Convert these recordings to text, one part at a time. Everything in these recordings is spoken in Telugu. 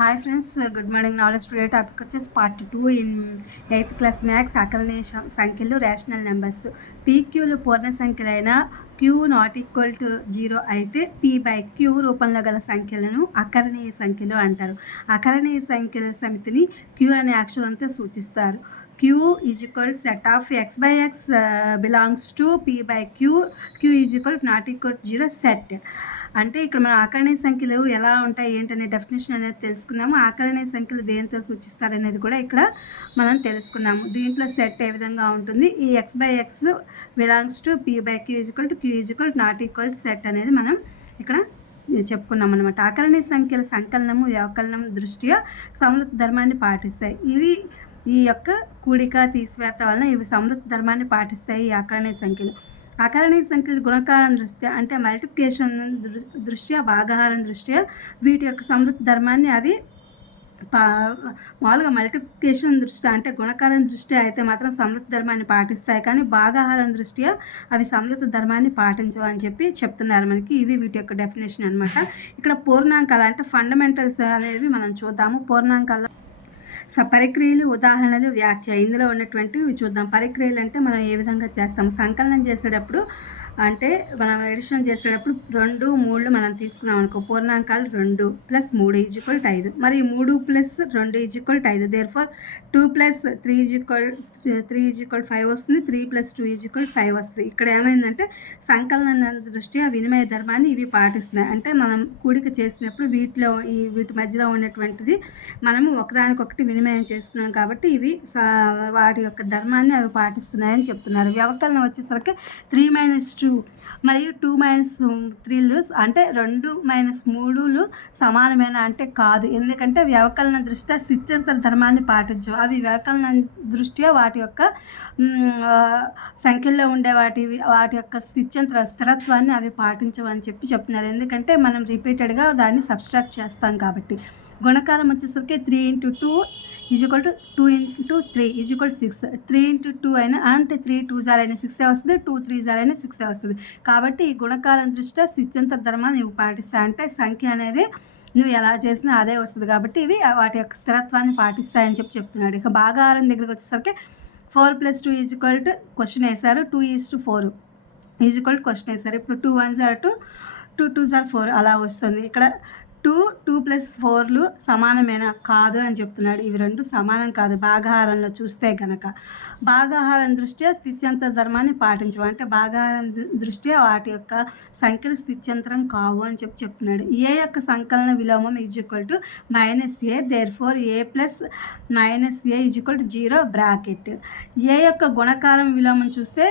Hi friends, good morning. Knowledge today topic వచ్చేసి part 2 in 8th class maths అకరణీయ సంఖ్యలు, రేషనల్ నెంబర్స్. పీక్యూలు పూర్ణ సంఖ్యలైన క్యూ నాట్ ఈక్వల్ టు 0 అయితే పీ బై క్యూ రూపంలో గల సంఖ్యలను అకరణీయ సంఖ్యలు అంటారు. అకరణీయ సంఖ్యల సమితిని క్యూ అనే అక్షరంతో సూచిస్తారు. Q is equal set of x by x belongs to P by Q. Q is equal not equal 0 set. అంటే ఇక్కడ మనం ఆకరణీయ సంఖ్యలు ఎలా ఉంటాయి ఏంటనే డెఫినేషన్ అనేది తెలుసుకున్నాము. ఆకరణీయ సంఖ్యలు దేనితో సూచిస్తారనేది కూడా ఇక్కడ మనం తెలుసుకున్నాము. దీంట్లో సెట్ ఏ విధంగా ఉంటుంది, ఈ x by x belongs to P by Q is equal not equal set అనేది మనం ఇక్కడ చెప్పుకున్నాం అనమాట. ఆకరణీయ సంఖ్యల సంకలనము వ్యవకలనం దృష్ట్యా సమృద్ధ ధర్మాన్ని పాటిస్తాయి. ఇవి ఈ యొక్క కూడిక తీసివేత వలన ఇవి సమృద్ధ ధర్మాన్ని పాటిస్తాయి ఈ ఆకరణీయ సంఖ్యలు. అకరణీయ సంఖ్యలు గుణకారం దృష్ట్యా అంటే మల్టిప్లికేషన్ దృష్ట్యా, భాగాహారం దృష్ట్యా వీటి యొక్క సమృద్ధ ధర్మాన్ని అవి మామూలుగా మల్టిప్లికేషన్ దృష్ట్యా అంటే గుణకారం దృష్ట్యా అయితే మాత్రం సమృద్ధ ధర్మాన్ని పాటిస్తాయి, కానీ భాగాహారం దృష్ట్యా అవి సమృద్ధ ధర్మాన్ని పాటించవు అని చెప్పి చెప్తున్నారు మనకి. ఇవి వీటి యొక్క డెఫినేషన్ అనమాట. ఇక్కడ పూర్ణాంకాలు అంటే ఫండమెంటల్స్ అనేవి మనం చూద్దాము. పూర్ణాంకాల్లో పరిక్రియలు, ఉదాహరణలు, వ్యాఖ్య ఇందులో ఉన్నటువంటివి చూద్దాం. పరిక్రియలు అంటే మనం ఏ విధంగా చేస్తాం, సంకలనం చేసేటప్పుడు అంటే మనం ఎడిషన్ చేసేటప్పుడు 2, 3 మనం తీసుకున్నాం అనుకో, పూర్ణాంకాలు 2 + 3 = 5, మరి 3 + 2 = 5. దేర్ఫోర్ 2 + 3 = 5 వస్తుంది, 3 + 2 = 5 వస్తుంది. ఇక్కడ ఏమైందంటే సంకలన దృష్ట్యా వినిమయ ధర్మాన్ని ఇవి పాటిస్తున్నాయి. అంటే మనం కూడిక చేసినప్పుడు వీటి మధ్యలో ఉన్నటువంటిది మనము ఒకదానికొకటి వినిమయం చేస్తున్నాం కాబట్టి ఇవి వాటి యొక్క ధర్మాన్ని అవి పాటిస్తున్నాయని చెప్తున్నారు. వ్యవకలనం వచ్చేసరికి 3 - 2 మరియు 2 - 3 అంటే 2 - 3 సమానమైన అంటే కాదు. ఎందుకంటే వ్యవకలన దృష్ట్యా స్థిత్యంతర ధర్మాన్ని పాటించవు. అవి వ్యవకలన దృష్ట్యా వాటి యొక్క సంఖ్యల్లో ఉండే వాటి యొక్క స్థిరత్వాన్ని అవి పాటించవు అని చెప్తున్నారు. ఎందుకంటే మనం రిపీటెడ్గా దాన్ని సబ్స్ట్రాక్ట్ చేస్తాం కాబట్టి. గుణకారం వచ్చేసరికి 3 × 2 = 2 × 3 = 6. 3 × 2 అయినా అంటే 3 × 2 అయినా 6 వస్తుంది, 2 × 3 అయినా 6 వస్తుంది. కాబట్టి ఈ గుణకారం దృష్ట్యా స్థిత్యంతర ధర్మాన్ని ఇవి పాటిస్తాయి. అంటే సంఖ్య అనేది నువ్వు ఎలా చేసినా అదే వస్తుంది కాబట్టి ఇవి వాటి యొక్క స్థిరత్వాన్ని పాటిస్తాయని చెప్తున్నాడు. ఇక భాగాహారం దగ్గరికి వచ్చేసరికి 4 + 2 క్వశ్చన్ వేశారు, 2:4 క్వశ్చన్ వేశారు. ఇప్పుడు 2 × 1 = 2, 2 × 2 = 4 అలా వస్తుంది. ఇక్కడ 2 + 4 సమానమేనా కాదు అని చెప్తున్నాడు. ఇవి రెండు సమానం కాదు భాగాహారంలో చూస్తే కనుక. భాగాహారం దృష్ట్యా స్థిత్యంతర ధర్మాన్ని పాటించవు. అంటే భాగాహారం దృష్ట్యా వాటి యొక్క సంఖ్యలు స్థిత్యంతరం కావు అని చెప్తున్నాడు. ఏ యొక్క సంకలన విలోమం -a, therefore a + -a = 0 bracket. A యొక్క గుణకారం విలోమం చూస్తే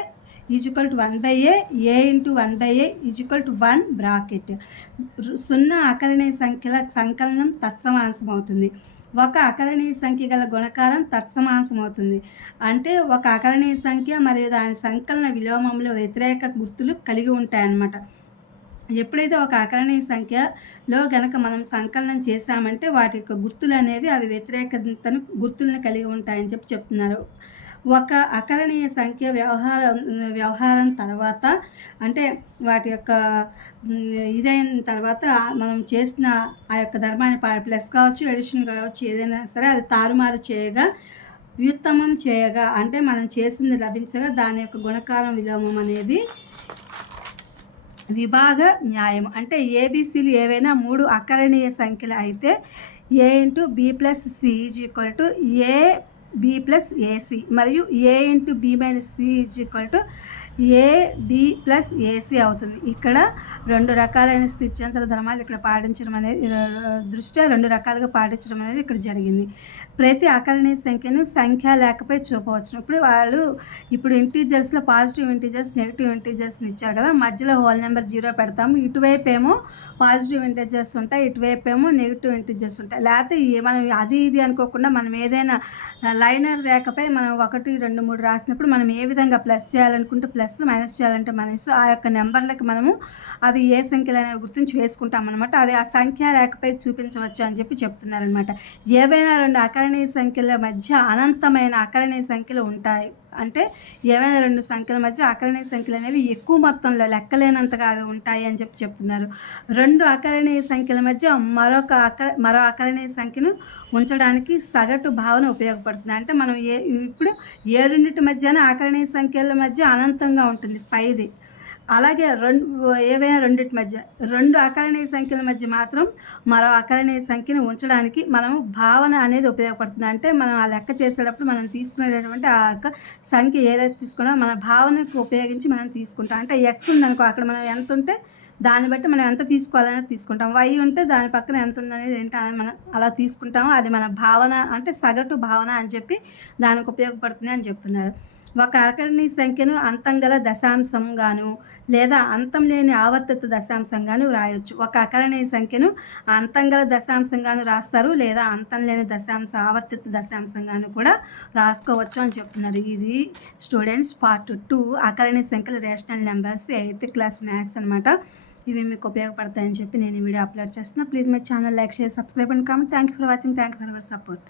=1/a, a × 1/a = 1 బ్రాకెట్. 0 అకరణీయ సంఖ్యల సంకలనం తత్సమాంసం అవుతుంది. ఒక అకరణీయ సంఖ్య గల గుణకారం తత్సమాంసం అవుతుంది. అంటే ఒక అకరణీయ సంఖ్య మరియు దాని సంకలన విలోమంలో వ్యతిరేక గుర్తులు కలిగి ఉంటాయన్నమాట. ఎప్పుడైతే ఒక అకరణీయ సంఖ్యలో కనుక మనం సంకలనం చేశామంటే వాటి యొక్క గుర్తులు అనేవి అవి గుర్తులను కలిగి ఉంటాయని చెప్తున్నారు. ఒక అకరణీయ సంఖ్య వ్యవహారం తర్వాత అంటే వాటి యొక్క ఇదైన తర్వాత మనం చేసిన ఆ యొక్క ధర్మాన్ని ప్లస్ కావచ్చు, ఎడిషన్ కావచ్చు, ఏదైనా సరే అది తారుమారు చేయగా, వ్యుత్తమం చేయగా అంటే మనం చేసింది లభించగా దాని యొక్క గుణకారం విలోమం అనేది విభాగ న్యాయం. అంటే ఏబిసిలు ఏవైనా 3 అకరణీయ సంఖ్యలు అయితే a × b + c = ab + ac మరియు a × b - c = ab + ac అవుతుంది. ఇక్కడ 2 రకాలైన స్థిత్యంతర ధర్మాలు ఇక్కడ పాటించడం అనేది దృష్ట్యా 2 రకాలుగా పాటించడం అనేది ఇక్కడ జరిగింది. ప్రతి అకరణీయ సంఖ్యను సంఖ్యా లేఖపై చూపవచ్చు. ఇప్పుడు ఇంటీజర్స్లో పాజిటివ్ ఇంటీజర్స్, నెగిటివ్ ఇంటీజర్స్ని ఇచ్చారు కదా, మధ్యలో హోల్ నెంబర్ 0 పెడతాము. ఇటువైపు ఏమో పాజిటివ్ ఇంటీజర్స్ ఉంటాయి, ఇటువైపు ఏమో నెగిటివ్ ఇంటీజర్స్ ఉంటాయి. లేకపోతే మనం అది ఇది అనుకోకుండా మనం ఏదైనా లైనర్ రేఖపై మనం 1, 2, 3 రాసినప్పుడు మనం ఏ విధంగా ప్లస్ చేయాలనుకుంటే ప్లస్, మైనస్ చేయాలంటే మైనస్, ఆ యొక్క నెంబర్లకు మనము అవి ఏ సంఖ్యలు అనేవి గుర్తించి వేసుకుంటాం అనమాట. అవి ఆ సంఖ్యా రేఖపై చూపించవచ్చు అని చెప్తున్నారనమాట. ఏవైనా 2 అకరణీయ సంఖ్యల మధ్య అనంతమైన అకరణీయ సంఖ్యలు ఉంటాయి అంటే ఏవైనా 2 సంఖ్యల మధ్య అకరణీయ సంఖ్యలు అనేవి ఎక్కువ మొత్తంలో లెక్కలేనంతగా అవి ఉంటాయి అని చెప్తున్నారు. 2 అకరణీయ సంఖ్యల మధ్య మరో అకరణీయ సంఖ్యను ఉంచడానికి సగటు భావన ఉపయోగపడుతుంది. అంటే మనం ఇప్పుడు ఏ రెండిటి మధ్యన అకరణీయ సంఖ్యల మధ్య అనంతంగా ఉంటుంది 5ది. అలాగే ఏవైనా రెండిటి మధ్య 2 అకరణీయ సంఖ్యల మధ్య మాత్రం మరో అకరణీయ సంఖ్యను ఉంచడానికి మనము భావన అనేది ఉపయోగపడుతుంది. అంటే మనం ఆ లెక్క చేసేటప్పుడు మనం తీసుకునేటటువంటి ఆ యొక్క సంఖ్య ఏదైతే తీసుకున్నామో మన భావనకు ఉపయోగించి మనం తీసుకుంటాం. అంటే ఎక్స్ ఉందనుకో, అక్కడ మనం ఎంత ఉంటే దాన్ని బట్టి మనం ఎంత తీసుకోవాలనేది తీసుకుంటాం. వై ఉంటే దాని పక్కన ఎంత ఉందనేది ఏంటి అనేది మనం అలా తీసుకుంటాము. అది మన భావన, అంటే సగటు భావన అని చెప్పి దానికి ఉపయోగపడుతుంది అని చెప్తున్నారు. ఒక అకరణీయ సంఖ్యను అంతం గల దశాంశంగాను లేదా అంతం లేని ఆవర్తిత దశాంశంగాను వ్రాయొచ్చు. ఒక అకరణీయ సంఖ్యను అంతం గల దశాంశంగాను రాస్తారు, లేదా అంతం లేని ఆవర్తిత దశాంశంగాను కూడా రాసుకోవచ్చు అని చెప్తున్నారు. ఇది స్టూడెంట్స్ పార్ట్ 2 అకరణీయ సంఖ్యలు rational numbers 8th class maths అనమాట. ఇవి మీకు ఉపయోగపడతాయని చెప్పి నేను ఈ వీడియో అప్లోడ్ చేస్తున్నా. Please my channel like, share, subscribe and comment. Thank you for watching. Thank you for your support.